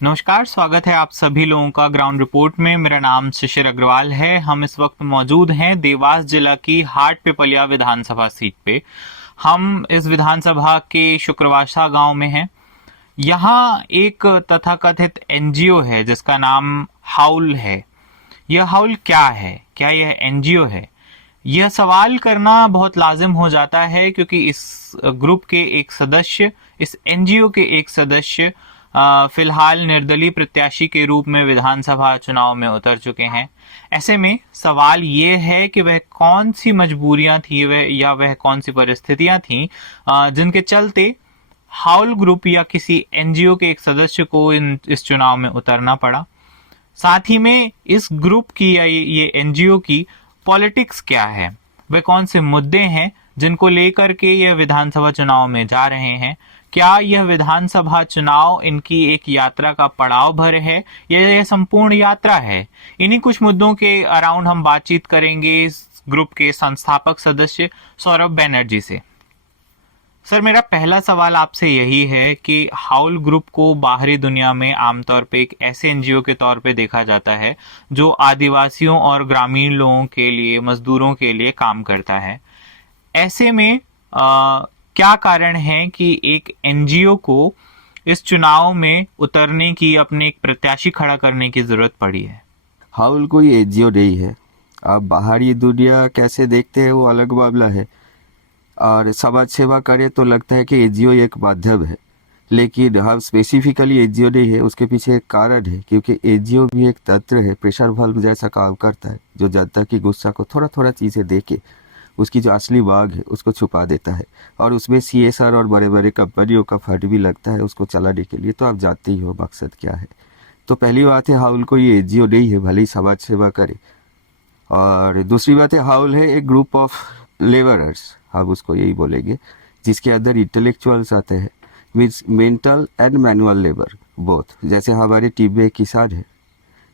नमस्कार, स्वागत है आप सभी लोगों का ग्राउंड रिपोर्ट में। मेरा नाम शिशिर अग्रवाल है। हम इस वक्त मौजूद हैं देवास जिला की हाट पिपलिया विधानसभा सीट पे। हम इस विधानसभा के शुक्रवाशा गांव में हैं। यहाँ एक तथाकथित एनजीओ है जिसका नाम हाउल है। यह हाउल क्या है? क्या यह एनजीओ है? यह सवाल करना बहुत लाजिम हो जाता है क्योंकि इस ग्रुप के एक सदस्य, इस एनजीओ के एक सदस्य फिलहाल निर्दलीय प्रत्याशी के रूप में विधानसभा चुनाव में उतर चुके हैं। ऐसे में सवाल ये है कि वह कौन सी मजबूरियां थी वह कौन सी परिस्थितियां थी जिनके चलते हाउल ग्रुप या किसी एनजीओ के एक सदस्य को इस चुनाव में उतरना पड़ा। साथ ही में इस ग्रुप की या ये एनजीओ की पॉलिटिक्स क्या है, वे कौन से मुद्दे हैं जिनको लेकर के यह विधानसभा चुनाव में जा रहे हैं। क्या यह विधानसभा चुनाव इनकी एक यात्रा का पड़ाव भर है या यह संपूर्ण यात्रा है? इन्हीं कुछ मुद्दों के अराउंड हम बातचीत करेंगे इस ग्रुप के संस्थापक सदस्य सौरभ बनर्जी से। सर, मेरा पहला सवाल आपसे यही है कि हाउल ग्रुप को बाहरी दुनिया में आमतौर पे एक ऐसे एनजीओ के तौर पे देखा जाता है जो आदिवासियों और ग्रामीण लोगों के लिए, मजदूरों के लिए काम करता है। ऐसे में क्या कारण है कि एक एनजीओ को इस चुनाव में उतरने की, अपने एक प्रत्याशी खड़ा करने की जरूरत पड़ी है? हाउल कोई एनजीओ नहीं है। आप बाहरी दुनिया कैसे देखते हैं वो अलग मामला है, और समाज सेवा करें तो लगता है कि एनजीओ एक माध्यम है, लेकिन हम स्पेसिफिकली एनजीओ नहीं है। उसके पीछे एक कारण है, क्योंकि एनजीओ भी एक तंत्र है, प्रेशर वाल्व जैसा काम करता है, जो जनता की गुस्सा को थोड़ा थोड़ा चीज़ें देके उसकी जो असली मांग है उसको छुपा देता है, और उसमें सीएसआर और बड़े बड़े कंपनियों का फंड भी लगता है उसको चलाने के लिए। तो आप जानते ही हो मकसद क्या है। तो पहली बात है, हाउल को ये एनजीओ नहीं है, भले ही समाज सेवा करे। और दूसरी बात है, हाउल है एक ग्रुप ऑफ लेबरर्स, हम उसको यही बोलेंगे, जिसके अंदर इंटेलेक्चुअल्स आते हैं, means mental and manual labour both. जैसे हमारे टीम में एक किसान है,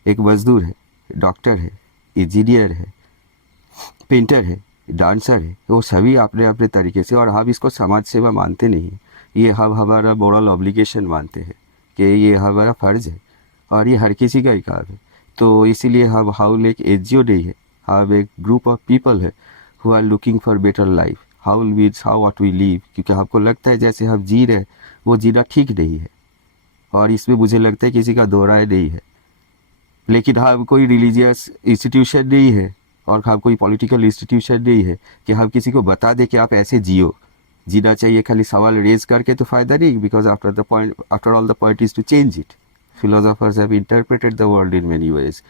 एक मजदूर है, डॉक्टर है, इंजीनियर है, पेंटर है, डांसर है, वो सभी अपने अपने तरीके से। और हम इसको समाज सेवा मानते नहीं हैं, ये हम हमारा मोरल ऑब्लिगेशन मानते हैं कि ये हमारा फ़र्ज़ है और ये हर किसी का ही काम है। तो इसीलिए हम हाउल एक एनजीओ नहीं है, हम एक ग्रुप ऑफ पीपल है who are looking for better life. Howl means how what we live, क्योंकि हमको लगता है जैसे हम जी रहे वो जीना ठीक नहीं है, और इसमें मुझे लगता है किसी का दो राय नहीं है। लेकिन हम कोई रिलीजियस इंस्टीट्यूशन नहीं है, और हम कोई पॉलिटिकल इंस्टीट्यूशन नहीं है कि हम किसी को बता दें कि आप ऐसे जियो, जीना चाहिए। खाली सवाल रेज करके तो फ़ायदा नहीं, because after all the point is to change it. Philosophers have interpreted the world in many ways.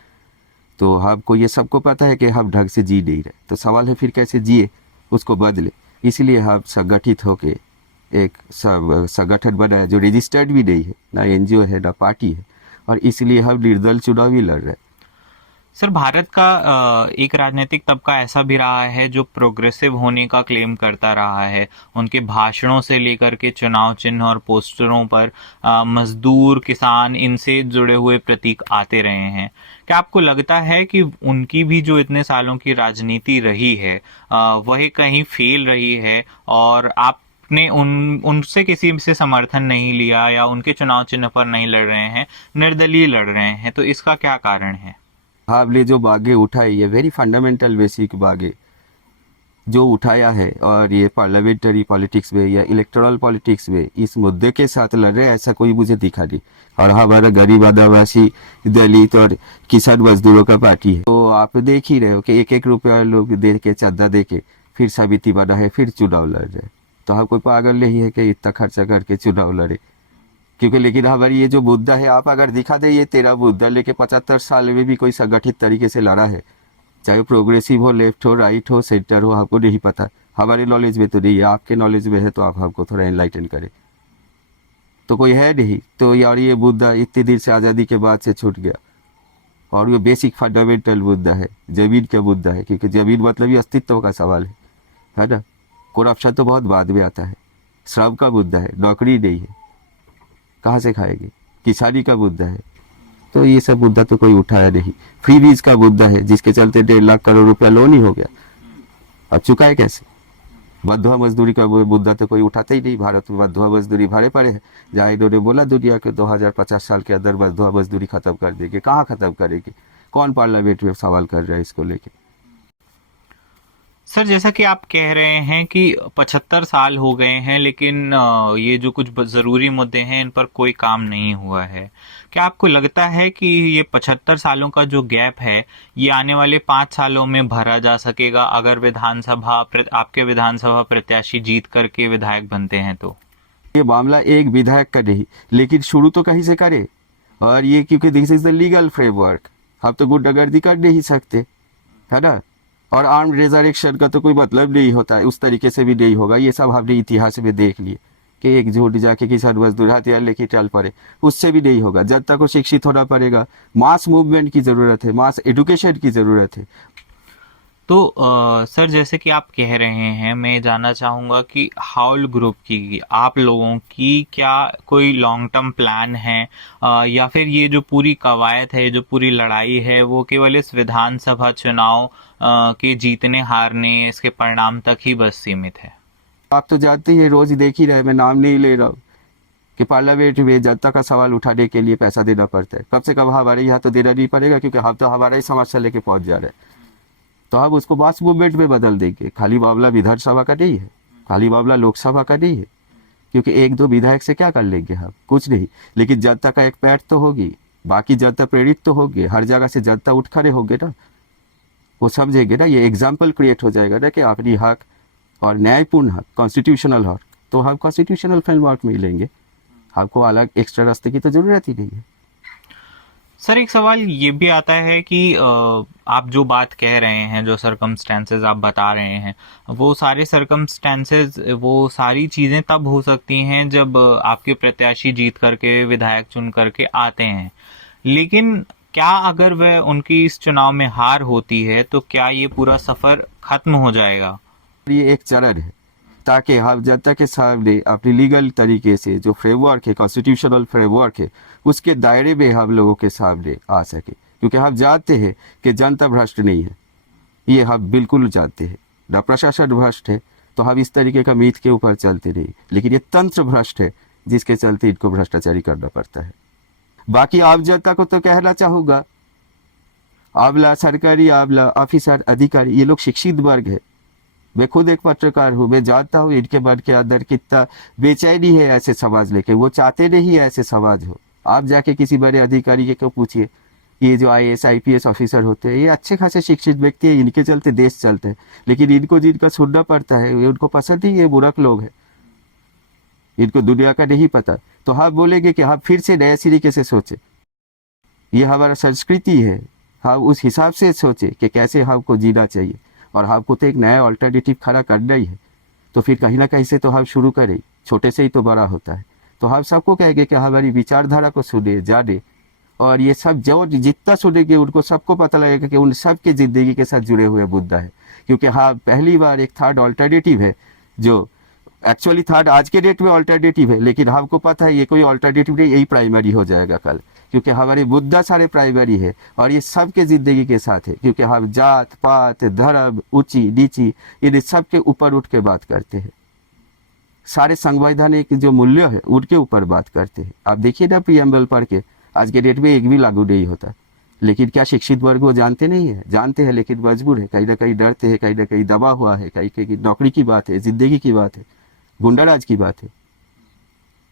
तो हमको ये सबको पता है कि हम ढंग से जी नहीं रहे, तो सवाल है फिर कैसे जिए, उसको बदले। इसलिए हम संगठित होके एक संगठन बनाया जो रजिस्टर्ड भी नहीं है, ना एनजीओ है ना पार्टी है, और इसलिए हम निर्दल चुनाव ही लड़ रहे हैं। सर, भारत का एक राजनीतिक तबका ऐसा भी रहा है जो प्रोग्रेसिव होने का क्लेम करता रहा है। उनके भाषणों से लेकर के चुनाव चिन्ह और पोस्टरों पर मजदूर, किसान, इनसे जुड़े हुए प्रतीक आते रहे हैं। क्या आपको लगता है कि उनकी भी जो इतने सालों की राजनीति रही है वह कहीं फेल रही है, और आपने उनसे किसी से समर्थन नहीं लिया या उनके चुनाव चिन्ह पर नहीं लड़ रहे हैं, निर्दलीय लड़ रहे हैं, तो इसका क्या कारण है? आपने जो बागे उठाई, ये वेरी फंडामेंटल बेसिक बागे जो उठाया है, और ये पार्लियामेंटरी पॉलिटिक्स में या इलेक्टोरल पॉलिटिक्स में इस मुद्दे के साथ लड़ रहे, ऐसा कोई मुझे दिखा नहीं। और हमारा गरीब आदिवासी, दलित और किसान मजदूरों का पार्टी है। तो आप देख ही रहे हो कि 1-1 रुपया लोग दे के, चंदा दे के फिर समिति बना है, फिर चुनाव लड़ रहे। तो हम कोई पागल नहीं है कि इतना खर्चा करके चुनाव लड़े। क्योंकि लेकिन हमारी ये जो मुद्दा है, आप अगर दिखा दे ये तेरा मुद्दा लेके 75 साल में भी कोई संगठित तरीके से लड़ा है, चाहे प्रोग्रेसिव हो, लेफ्ट हो, राइट हो, सेंटर हो, आपको नहीं पता। हमारे नॉलेज में तो नहीं है, आपके नॉलेज में है, तो आप हमको थोड़ा एनलाइटन करें। तो कोई है नहीं। तो यार ये मुद्दा इतने दिन से आज़ादी के बाद से छूट गया, और ये बेसिक फंडामेंटल मुद्दा है, जमीन का मुद्दा है, क्योंकि जमीन मतलब ये अस्तित्व का सवाल है ना। करप्शन तो बहुत बाद में आता है। श्रम का मुद्दा है, नौकरी नहीं है, कहाँ से खाएंगे। किसानी का मुद्दा है, तो ये सब मुद्दा तो कोई उठाया नहीं। फ्री बीज का मुद्दा है, जिसके चलते 1.5 लाख करोड़ रुपया लोन ही हो गया। अब चुकाए कैसे? बंधुआ मजदूरी का वो मुद्दा तो कोई उठाता ही नहीं। भारत में बंधुआ मजदूरी भरे पड़े हैं, जहाँ इन्होंने बोला दुनिया के 2050 साल के अंदर बंधुआ मजदूरी खत्म कर देंगे। कहाँ खत्म करेंगे? कौन पार्लियामेंट में सवाल कर रहा है इसको लेके? सर, जैसा कि आप कह रहे हैं कि 75 साल हो गए हैं, लेकिन ये जो कुछ ज़रूरी मुद्दे हैं इन पर कोई काम नहीं हुआ है। क्या आपको लगता है कि ये 75 सालों का जो गैप है ये आने वाले 5 सालों में भरा जा सकेगा अगर आपके विधानसभा प्रत्याशी जीत करके विधायक बनते हैं तो? ये मामला एक विधायक का नहीं, लेकिन शुरू तो कहीं से करे। और ये क्योंकि this is the legal framework, हम तो गुंडागर्दी कर नहीं सकते, है ना। और आर्म रेजरेक्शन का तो कोई मतलब नहीं होता है, उस तरीके से भी नहीं होगा। ये सब हमने इतिहास में देख लिए कि एक झूठ जाके किसान मजदूर हथियार लेके चल पड़े, उससे भी नहीं होगा। जनता को शिक्षित होना पड़ेगा, मास मूवमेंट की जरूरत है, मास एजुकेशन की जरूरत है। तो सर, जैसे कि आप कह रहे हैं, मैं जानना चाहूँगा कि हाउल ग्रुप की, आप लोगों की क्या कोई लॉन्ग टर्म प्लान है, या फिर ये जो पूरी कवायद है, जो पूरी लड़ाई है, वो केवल इस विधानसभा चुनाव के जीतने हारने, इसके परिणाम तक ही बस सीमित है? आप तो जानते ही हैं, रोज देख ही रहे, मैं नाम नहीं ले रहा हूँ, कि पार्लियामेंट में जनता का सवाल उठाने के लिए पैसा देना पड़ता है। कम से कम हमारे यहाँ तो देना नहीं पड़ेगा, क्योंकि हम तो हमारा ही समस्या लेके पहुंच जा रहे हैं। तो हम उसको मास मूवमेंट में बदल देंगे। खाली मामला विधानसभा का नहीं है, खाली मामला लोकसभा का नहीं है, क्योंकि एक दो विधायक से क्या कर लेंगे हम? कुछ नहीं। लेकिन जनता का एक पैठ तो होगी, बाकी जनता प्रेरित तो होगी, हर जगह से जनता उठ खड़े होंगे ना, वो समझेंगे ना, ये एग्जाम्पल क्रिएट हो जाएगा ना कि अपनी हक और न्यायपूर्ण हक, कॉन्स्टिट्यूशनल हक, तो हम कॉन्स्टिट्यूशनल फ्रेमवर्क में ही लेंगे। हमको अलग एक्स्ट्रा रास्ते की तो जरूरत ही नहीं है। सर, एक सवाल ये भी आता है कि आप जो बात कह रहे हैं, जो सरकमस्टेंसेस आप बता रहे हैं, वो सारे सरकमस्टेंसेस, वो सारी चीज़ें तब हो सकती हैं जब आपके प्रत्याशी जीत करके, विधायक चुन करके आते हैं। लेकिन क्या अगर वह उनकी इस चुनाव में हार होती है तो क्या ये पूरा सफ़र खत्म हो जाएगा? ये एक चरण है, ताकि हम जनता के सामने अपनी लीगल तरीके से जो फ्रेमवर्क है, कॉन्स्टिट्यूशनल फ्रेमवर्क है, उसके दायरे में हम लोगों के सामने आ सके। क्योंकि हम जानते हैं कि जनता भ्रष्ट नहीं है, ये हम बिल्कुल जानते हैं ना। प्रशासन भ्रष्ट है तो हम इस तरीके का मीत के ऊपर चलते नहीं, लेकिन ये तंत्र भ्रष्ट है जिसके चलते इनको भ्रष्टाचारी करना पड़ता है। बाकी आम जनता को तो कहना चाहूँगा, आमला, सरकारी आमला, ऑफिसर, अधिकारी, ये लोग शिक्षित वर्ग है। मैं खुद एक पत्रकार हूँ, मैं जानता हूँ इनके मन के अंदर कितना बेचैनी है ऐसे समाज लेके। वो चाहते नहीं ऐसे समाज हो। आप जाके किसी बड़े अधिकारी को पूछिए, ये जो IAS IPS ऑफिसर होते हैं, ये अच्छे खासे शिक्षित व्यक्ति है, इनके चलते देश चलते हैं। लेकिन इनको जिनका सुनना पड़ता है, ये उनको पसंद ही, ये मूर्ख लोग हैं, इनको दुनिया का नहीं पता। तो हम बोलेंगे कि हम फिर से नए तरीके से सोचे, ये हमारा संस्कृति है, हम उस हिसाब से सोचे कि कैसे हमको जीना चाहिए, और हमको तो एक नया ऑल्टरनेटिव खड़ा करना ही है। तो फिर कहीं ना कहीं से तो हम शुरू करें, छोटे से ही तो बड़ा होता है। तो हम सबको कहेंगे कि हमारी विचारधारा को सुने, जाने, और ये सब जो जितना सुनेंगे उनको सबको पता लगेगा कि उन सब की जिंदगी के साथ जुड़े हुए मुद्दा है। क्योंकि हाँ, पहली बार एक थर्ड ऑल्टरनेटिव है, जो एक्चुअली थर्ड आज के डेट में ऑल्टरनेटिव है, लेकिन हमको पता है ये कोई ऑल्टरनेटिव नहीं, यही प्राइमरी हो जाएगा कल। क्योंकि हमारे मुद्दा सारे प्राइमरी है, और ये सबके जिंदगी के साथ है। क्योंकि हम जात पात, धर्म, ऊंची नीची, इन सब के ऊपर उठ के बात करते हैं। सारे संवैधानिक जो मूल्य है उनके ऊपर बात करते हैं। आप देखिए ना, प्रीएम्बल पढ़ के आज के डेट में एक भी लागू नहीं होता। लेकिन क्या शिक्षित वर्ग वो जानते नहीं है? जानते हैं, लेकिन मजबूर है, कहीं ना कहीं डरते हैं, कहीं ना कहीं दबा हुआ है, कहीं कहीं नौकरी की बात है, जिंदगी की बात है, गुंडाराज की बात है।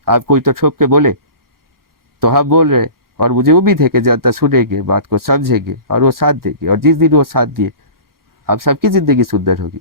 आप कोई तो ठोक के बोले तो हम बोल रहे, और मुझे उम्मीद है कि जनता सुनेंगे, बात को समझेंगे, और वो साथ देंगे। और जिस दिन वो साथ दिए, अब सबकी जिंदगी सुंदर होगी।